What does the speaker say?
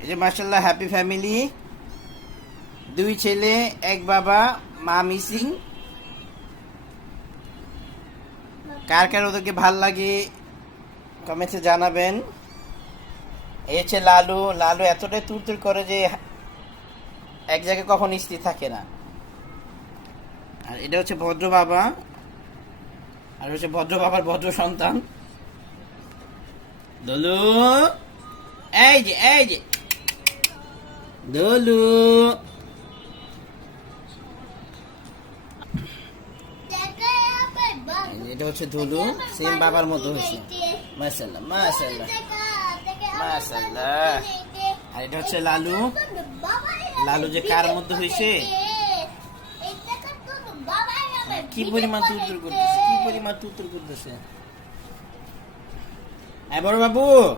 এই যে মাশাআল্লাহ হ্যাপি ফ্যামিলি, 2 ছেলে 1 বাবা, মা মিসিং। কার কার ওদেরকে ভাল লাগে কমেন্টে জানাবেন। এই হচ্ছে লালু। লালু এতটাই তুরতুর করে যে এক জায়গায় কখন স্থির থাকে না। আর এটা হচ্ছে ভদ্র বাবা, আর হচ্ছে ভদ্র বাবার ভদ্র সন্তান দলু। এই যে দলু। এটা হচ্ছে ধুলু, সেম বাবার মতো হয়েছে। মাশাআল্লাহ মাশাআল্লাহ মাশাআল্লাহ। আর এটা হচ্ছে লালু। লালু যে কার মধ্যে হয়েছে, কি পরিমাণ তুলতুল করতেছে, কি পরিমাণ তুলতুল করতেছে। বড় বাবু।